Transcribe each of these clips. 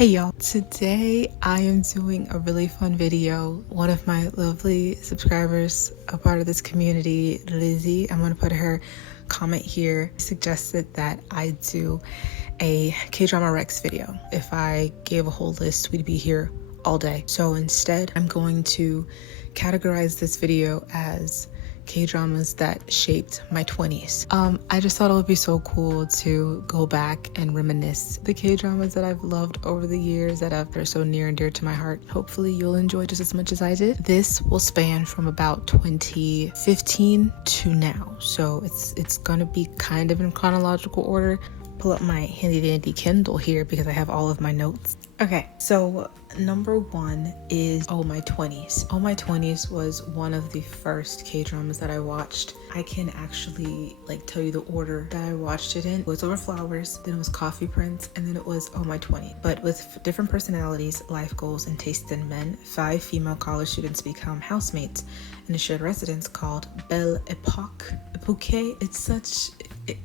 Hey y'all, today I am doing a really fun video. One of my lovely subscribers, a part of this community, Lizzy, I'm gonna put her comment here, suggested that I do a K-drama Rex video. If I gave a whole list, we'd be here all day. So instead, I'm going to categorize this video as K-dramas that shaped my 20s. I just thought it would be so cool to go back and reminisce the K-dramas that I've loved over the years that are so near and dear to my heart. Hopefully you'll enjoy just as much as I did. This will span from about 2015 to now. So it's gonna be kind of in chronological order. Pull up my handy dandy Kindle here because I have all of my notes. Okay, so number one is Oh My 20s. Oh My 20s was one of the first K-dramas that I watched. I can actually tell you the order that I watched it in. It was Over Flowers, then it was Coffee Prince, and then it was Oh My 20. But with different personalities, life goals, and tastes in men, 5 female college students become housemates in a shared residence called Belle Epoque.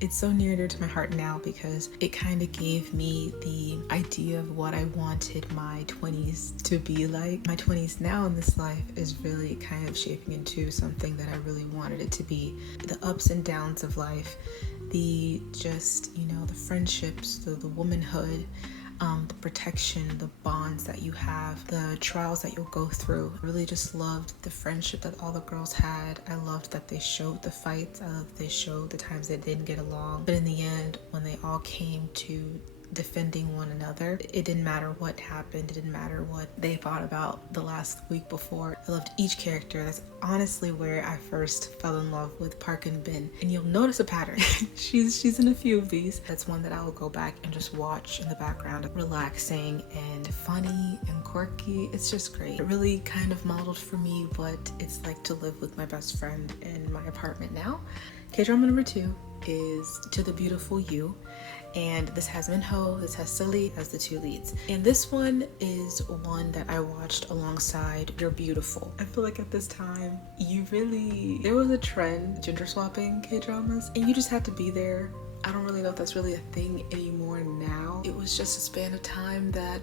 It's so near and dear to my heart now because it kind of gave me the idea of what I wanted my 20s to be like. My 20s now in this life is really kind of shaping into something that I really wanted it to be. The ups and downs of life, the friendships, the womanhood, the protection, the bonds that you have, the trials that you'll go through. I really just loved the friendship that all the girls had. I loved that they showed the fights. I loved that they showed the times they didn't get along. But in the end, when they all came to defending one another, it didn't matter what happened. It didn't matter what they thought about the last week before. I loved each character. That's honestly where I first fell in love with Park and Bin. And you'll notice a pattern. she's in a few of these. That's one that I will go back and just watch in the background. Relaxing and funny and quirky. It's just great. It really kind of modeled for me what it's like to live with my best friend in my apartment now. K-drama number 2 is To the Beautiful You. And this has Minho, this has Sully as the 2 leads. And this one is one that I watched alongside You're Beautiful. I feel like at this time, there was a trend, gender swapping K-dramas, and you just had to be there. I don't really know if that's really a thing anymore now. It was just a span of time that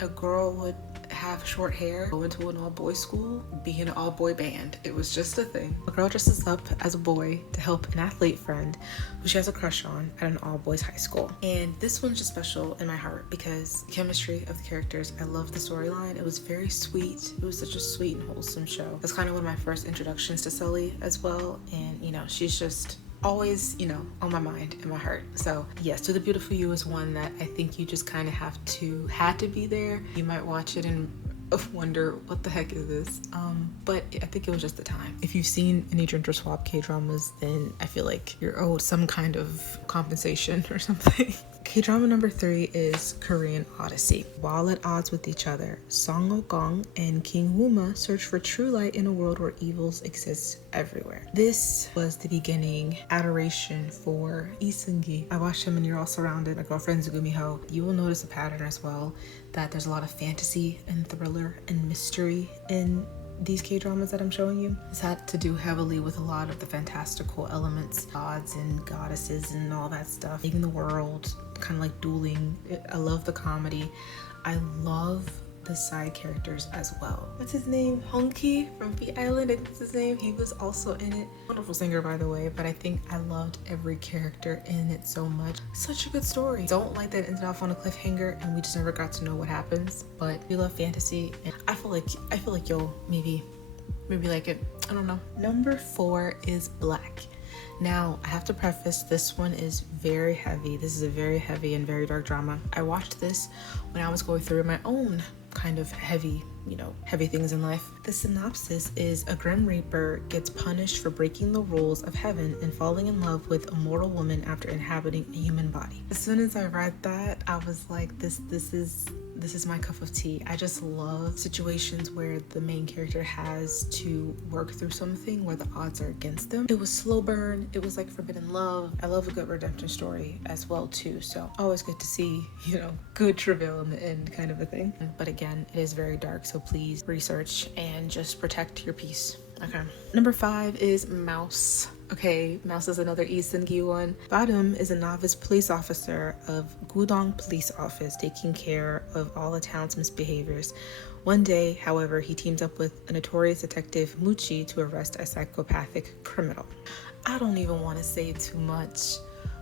a girl would have short hair, go into an all-boys school, be in an all-boy band. It was just a thing. A girl dresses up as a boy to help an athlete friend who she has a crush on at an all-boys high school. And this one's just special in my heart because the chemistry of the characters, I love the storyline. It was very sweet. It was such a sweet and wholesome show. It's kind of one of my first introductions to Sully as well. And she's just always, on my mind, in my heart. So yes, To the Beautiful You is one that I think you just kind of had to be there. You might watch it and wonder what the heck is this, but I think it was just the time. If you've seen any gender swap K-dramas, then I feel like you're owed some kind of compensation or something. K-drama number 3 is Korean Odyssey. While at odds with each other, Song Ok-gong and King Wooma search for true light in a world where evils exist everywhere. This was the beginning adoration for Lee Seung-gi. I watched him and You're All Surrounded. My girlfriend Gumiho. You will notice a pattern as well, that there's a lot of fantasy and thriller and mystery in these K-dramas that I'm showing you. This had to do heavily with a lot of the fantastical elements, gods and goddesses and all that stuff, saving the world, kind of like dueling. I love the comedy. I love the side characters as well. What's his name? Hongki from V Island, I think that's his name. He was also in it. Wonderful singer, by the way, but I think I loved every character in it so much. Such a good story. Don't like that it ended off on a cliffhanger and we just never got to know what happens, but we love fantasy and I feel like you'll maybe like it. I don't know. Number 4 is Black. Now, I have to preface, this one is very heavy. This is a very heavy and very dark drama. I watched this when I was going through my own kind of heavy things in life. The synopsis is a Grim Reaper gets punished for breaking the rules of heaven and falling in love with a mortal woman after inhabiting a human body. As soon as I read that, I was like, this is my cup of tea. I just love situations where the main character has to work through something where the odds are against them. It was slow burn. It was like forbidden love. I love a good redemption story as well too. So always good to see, good travail in the end kind of a thing. But again, it is very dark. So please research and just protect your peace. Okay. Number 5 is Mouse. Okay, Mouse is another Isengi one. Badum is a novice police officer of Gudong Police Office, taking care of all the town's misbehaviors. One day, however, he teams up with a notorious detective Muchi to arrest a psychopathic criminal. I don't even want to say too much,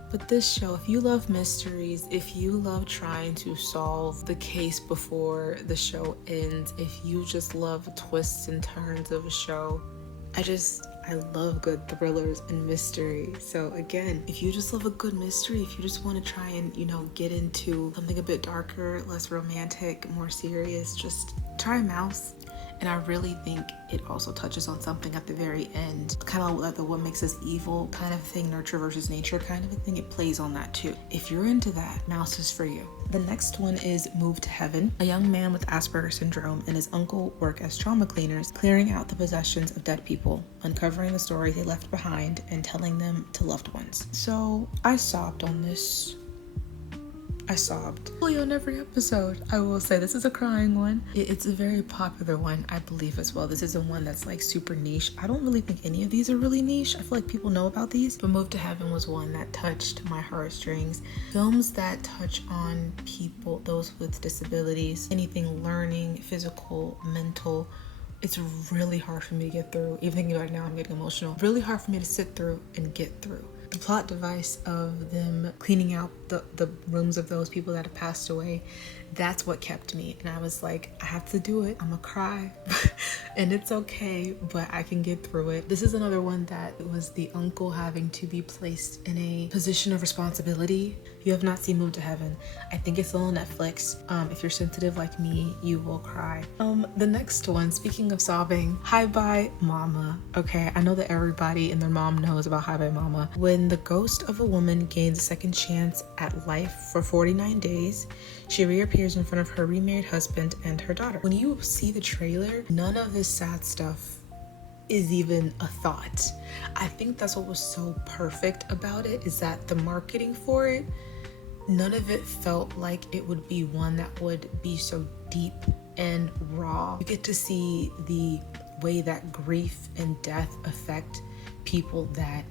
but this show, if you love mysteries, if you love trying to solve the case before the show ends, if you just love twists and turns of a show, I love good thrillers and mystery. So again, if you just love a good mystery, if you just want to try and, get into something a bit darker, less romantic, more serious, just try Mouse. And I really think it also touches on something at the very end, kind of like the what makes us evil kind of thing, nurture versus nature kind of a thing. It plays on that too. If you're into that, Mouse is for you. The next one is Move to Heaven. A young man with Asperger's syndrome and his uncle work as trauma cleaners, clearing out the possessions of dead people, uncovering the stories they left behind, and telling them to loved ones. So I sobbed on this. I sobbed. Really on every episode. I will say this is a crying one. It's a very popular one, I believe, as well. This isn't one that's like super niche. I don't really think any of these are really niche. I feel like people know about these, but Move to Heaven was one that touched my heartstrings. Films that touch on people, those with disabilities, anything learning, physical, mental. It's really hard for me to get through. Even thinking about it now, I'm getting emotional. Really hard for me to sit through and get through. The plot device of them cleaning out the rooms of those people that have passed away, that's what kept me. And I was like, I have to do it. I'm gonna cry. And it's okay, but I can get through it. This is another one that was the uncle having to be placed in a position of responsibility. If you have not seen Move to Heaven, I think it's still on Netflix. If you're sensitive like me, you will cry. The next one, speaking of sobbing, Hi Bye Mama. Okay, I know that everybody and their mom knows about Hi Bye Mama. When the ghost of a woman gains a second chance at life for 49 days, she reappears in front of her remarried husband and her daughter. When you see the trailer, none of this sad stuff is even a thought. I think that's what was so perfect about it, is that the marketing for it, none of it felt like it would be one that would be so deep and raw. You get to see the way that grief and death affect people that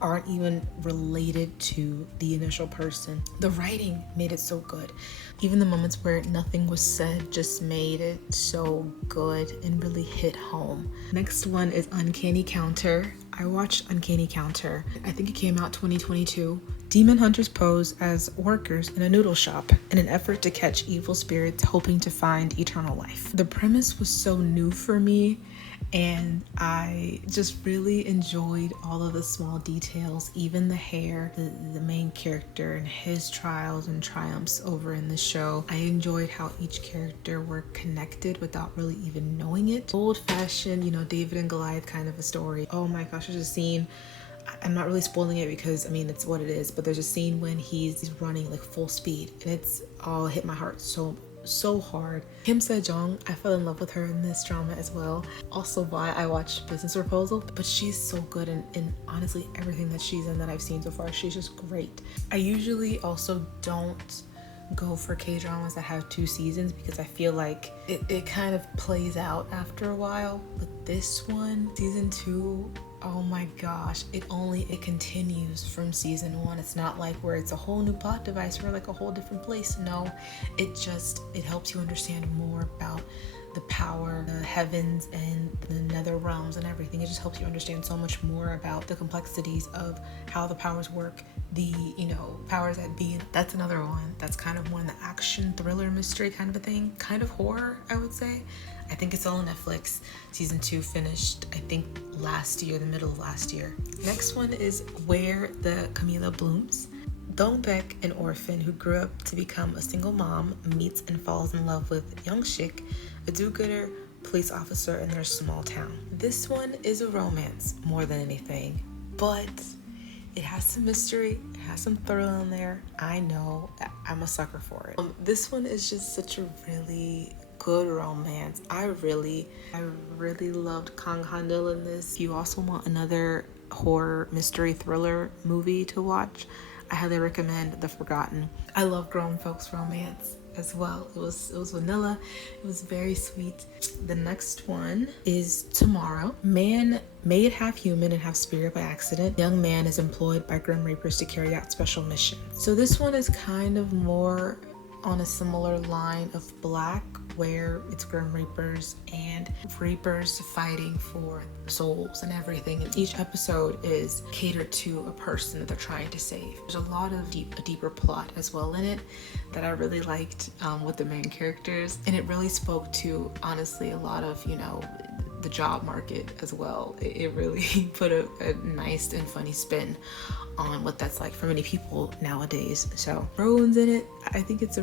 aren't even related to the initial person. The writing made it so good. Even the moments where nothing was said just made it so good and really hit home. Next one is Uncanny Counter. I watched Uncanny Counter. I think it came out 2022. Demon hunters pose as workers in a noodle shop in an effort to catch evil spirits hoping to find eternal life. The premise was so new for me, and I just really enjoyed all of the small details, even the hair, the main character and his trials and triumphs over in the show. I enjoyed how each character were connected without really even knowing it. Old-fashioned, David and Goliath kind of a story. Oh my gosh, there's a scene, I'm not really spoiling it because it's what it is, but there's a scene when he's running like full speed, and it's all hit my heart so hard. Kim Se-jong, I fell in love with her in this drama as well. Also why I watched Business Proposal, but she's so good in honestly everything that she's in that I've seen so far. She's just great. I usually also don't go for K-dramas that have 2 seasons because I feel like it kind of plays out after a while. But this one, season 2, oh my gosh, it continues from season 1. It's not like where it's a whole new plot device or like a whole different place. No, it helps you understand more about the power, the heavens and the nether realms and everything. It just helps you understand so much more about the complexities of how the powers work, the powers that be. That's another one that's kind of more in the action thriller mystery kind of a thing, kind of horror, I would say. I think it's all on Netflix. Season 2 finished, I think, last year, the middle of last year. Next one is Where the Camellia Blooms. Dong Baek, an orphan who grew up to become a single mom, meets and falls in love with Young Shik, a do-gooder police officer in their small town. This one is a romance more than anything, but it has some mystery, it has some thrill in there. I know, I'm a sucker for it. This one is just such a really good romance. I really loved Kang Han-dil in this. If you also want another horror mystery thriller movie to watch, I highly recommend The Forgotten. I love grown folks romance. as well. It was vanilla. It was very sweet. The next one is Tomorrow. Man made half human and half spirit by accident. Young man is employed by Grim Reapers to carry out special missions. So this one is kind of more on a similar line of Black, where it's Grim Reapers and Reapers fighting for souls and everything. And each episode is catered to a person that they're trying to save. There's a lot of a deeper plot as well in it that I really liked with the main characters. And it really spoke to, honestly, a lot of, the job market as well. It really put a nice and funny spin on what that's like for many people nowadays. So Rowan's in it. I think he did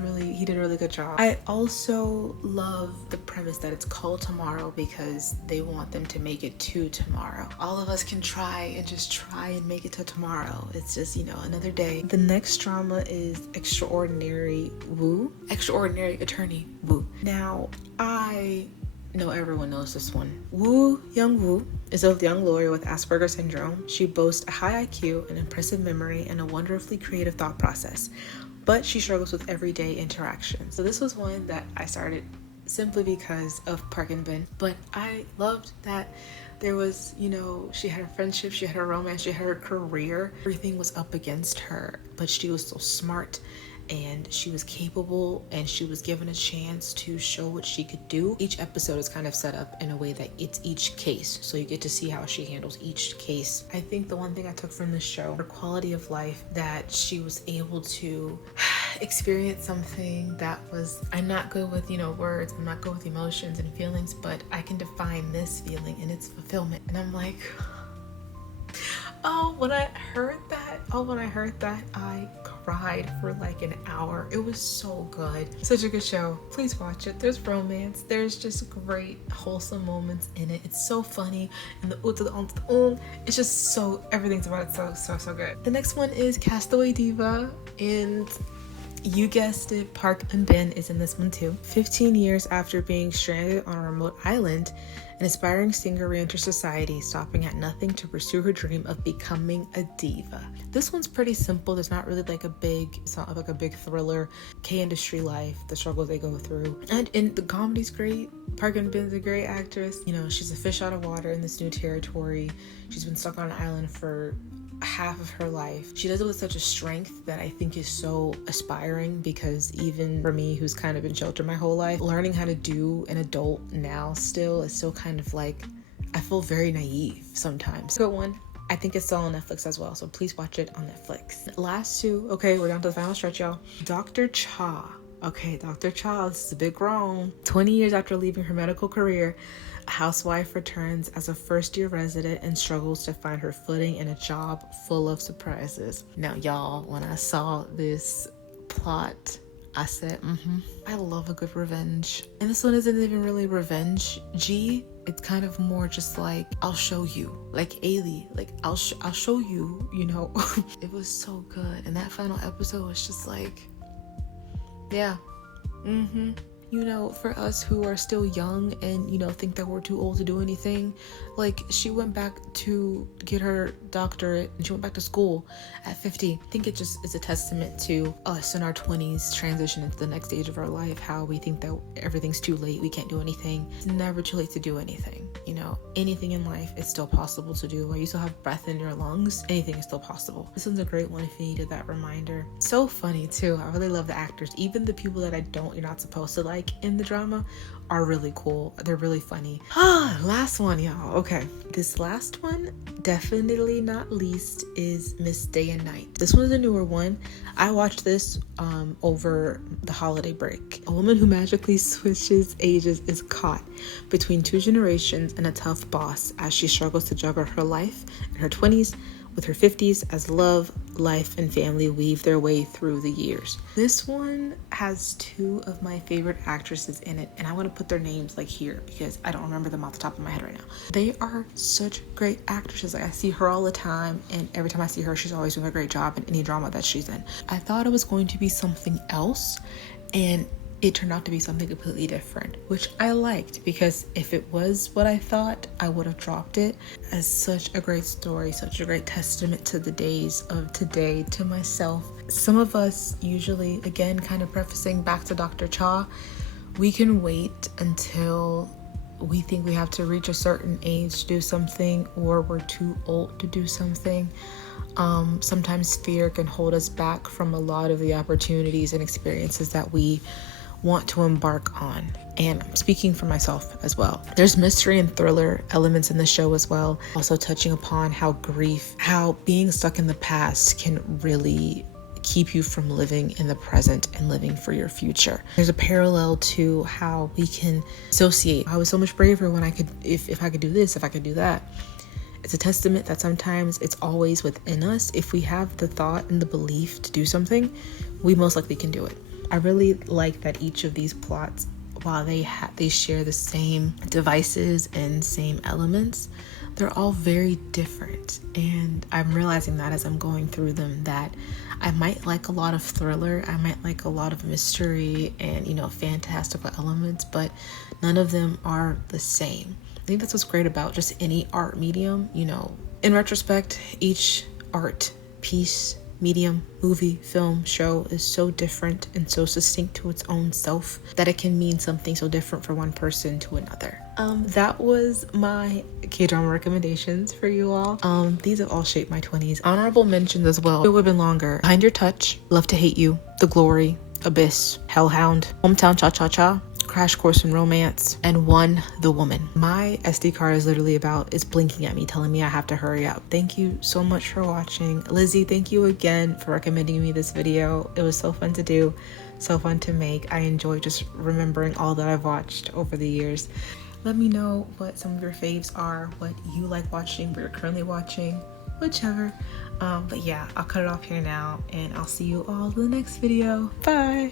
a really good job. I also love the premise that it's called Tomorrow because they want them to make it to tomorrow. All of us can try and make it to tomorrow. It's just, another day. The next drama is Extraordinary Attorney Woo. Now, I know everyone knows this one. Young Woo is a young lawyer with Asperger's syndrome. She boasts a high IQ, an impressive memory, and a wonderfully creative thought process, but she struggles with everyday interactions. So this was one that I started simply because of Park and Bin, but I loved that there was, she had her friendship, she had her romance, she had her career. Everything was up against her, but she was so smart and she was capable and she was given a chance to show what she could do. Each episode is kind of set up in a way that it's each case, so you get to see how she handles each case. I think the one thing I took from the show, her quality of life, that she was able to experience something that was, I'm not good with words, I'm not good with emotions and feelings, but I can define this feeling and its fulfillment. And I'm like, when I heard that, I cried for like an hour. It was so good. Such a good show. Please watch it. There's romance. There's just great wholesome moments in it. It's so funny. And it's just everything's about it so good. The next one is Castaway Diva, and you guessed it, Park and Bin is in this one too. 15 years after being stranded on a remote island, an aspiring singer re-enters society, stopping at nothing to pursue her dream of becoming a diva. This one's pretty simple. There's not really it's not like a big thriller. K-industry life, the struggles they go through. And the comedy's great. Park and Bin's a great actress. She's a fish out of water in this new territory. She's been stuck on an island for half of her life. She does it with such a strength that I think is so aspiring, because even for me, who's kind of been sheltered my whole life, learning how to do an adult now still is so kind of like, I feel very naive sometimes. Good one. I think it's still on Netflix as well, so please watch it on Netflix. Last two. Okay, we're down to the final stretch, y'all. Dr. Cha. Okay, Dr. Cha, this is a big grown. 20 years after leaving her medical career, a housewife returns as a first-year resident and struggles to find her footing in a job full of surprises. Now, y'all, when I saw this plot, I said, I love a good revenge. And this one isn't even really revenge-y. It's kind of more just like, I'll show you. Like Ailey, like, I'll show you, It was so good. And that final episode was just like, yeah. For us who are still young and, think that we're too old to do anything, like, she went back to get her doctorate and she went back to school at 50. I think it just is a testament to us in our 20s transition into the next stage of our life, how we think that everything's too late, we can't do anything. It's never too late to do anything. Anything in life is still possible to do. While you still have breath in your lungs, anything is still possible. This one's a great one if you needed that reminder. So funny too. I really love the actors. Even the people that you're not supposed to like in the drama are really cool. They're really funny. Last one, y'all. Okay, this last one, definitely not least, is Miss Day and Night. This one's a newer one. I watched this over the holiday break. A woman who magically switches ages is caught between two generations and a tough boss as she struggles to juggle her life in her 20s with her 50s as love, life, and family weave their way through the years. This one has two of my favorite actresses in it, and I want to put their names like here because I don't remember them off the top of my head right now. They are such great actresses. Like, I see her all the time, and every time I see her, she's always doing a great job in any drama that she's in. I thought it was going to be something else, and it turned out to be something completely different, which I liked, because if it was what I thought, I would have dropped it. As such a great story, such a great testament to the days of today, to myself. some of us usually, again, kind of prefacing back to Dr. Cha, we can wait until we think we have to reach a certain age to do something, or we're too old to do something. Sometimes fear can hold us back from a lot of the opportunities and experiences that we want to embark on. And I'm speaking for myself as well. There's mystery and thriller elements in the show as well. Also touching upon how grief, how being stuck in the past can really keep you from living in the present and living for your future. There's a parallel to how we can associate. I was so much braver when I could, if I could do this, if I could do that. It's a testament that sometimes it's always within us. If we have the thought and the belief to do something, we most likely can do it. I really like that each of these plots, while they share the same devices and same elements, they're all very different. And I'm realizing that as I'm going through them, that I might like a lot of thriller, I might like a lot of mystery and, fantastical elements, but none of them are the same. I think that's what's great about just any art medium. In retrospect, each art piece, medium, movie, film, show is so different and so distinct to its own self that it can mean something so different for one person to another. That was my K-drama recommendations for you all. These have all shaped my 20s. Honorable mentions as well. It would have been longer. Behind Your Touch, Love to Hate You, The Glory, Abyss, Hellhound, Hometown Cha-Cha-Cha, Crash Course in Romance, and One, The Woman. My SD card is literally it's blinking at me, telling me I have to hurry up. Thank you so much for watching. Lizzie, thank you again for recommending me this video. It was so fun to do, so fun to make. I enjoy just remembering all that I've watched over the years. Let me know what some of your faves are, what you like watching, what you're currently watching, whichever. But yeah, I'll cut it off here now, and I'll see you all in the next video. Bye!